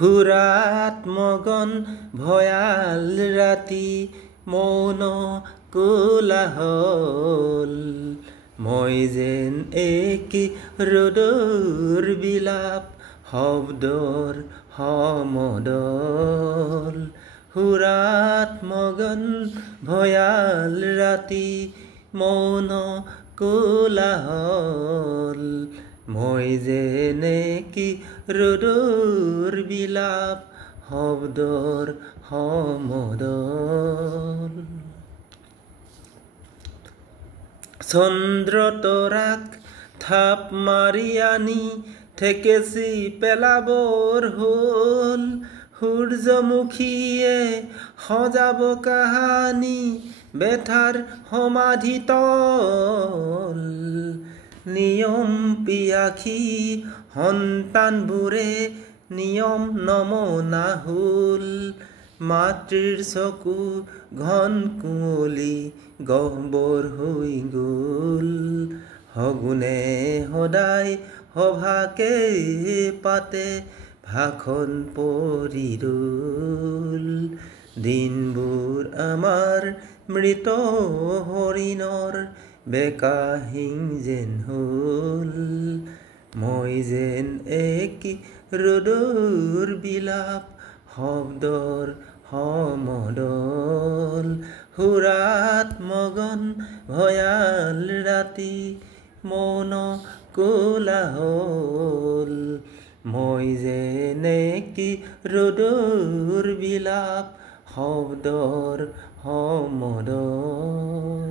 সুৰাত মগন ভয়াল ৰাতি মৌন কোলাহল মই যেন একি ৰ'দৰ বিলাপ শব্দৰ সমদল সুৰাত মগন ভয়াল ৰাতি মৌন কোলাহল মই যেন একি ৰ'দৰ বিলাপ শব্দৰ সমদল চন্দ্ৰ তৰাক থাপ মাৰি আনি ঠেকেচি পেলাবৰ হ'ল সূৰ্যমুখীয়ে সজাব কাহানি বেথাৰ সমাধিতল নিয়ম পিয়াসী সন্তানবোৰে নিয়ম নমনা হ'ল মাতৃৰ চকু ঘন কুঁৱলী গহ্বৰ হৈ গ'ল সগুনে সদায় সভাকে পাতে ভাষণ পৰি ৰ'ল দিনবোৰ আমাৰ মৃত হৰিণৰ বেকাহিং যেন হ'ল মই যেন একি ৰ'দৰ বিলাপ শব্দৰ সমদল সুৰাত মগন ভয়াল ৰাতি মৌন কোলাহল মই যেন একি ৰ'দৰ বিলাপ শব্দৰ সমদল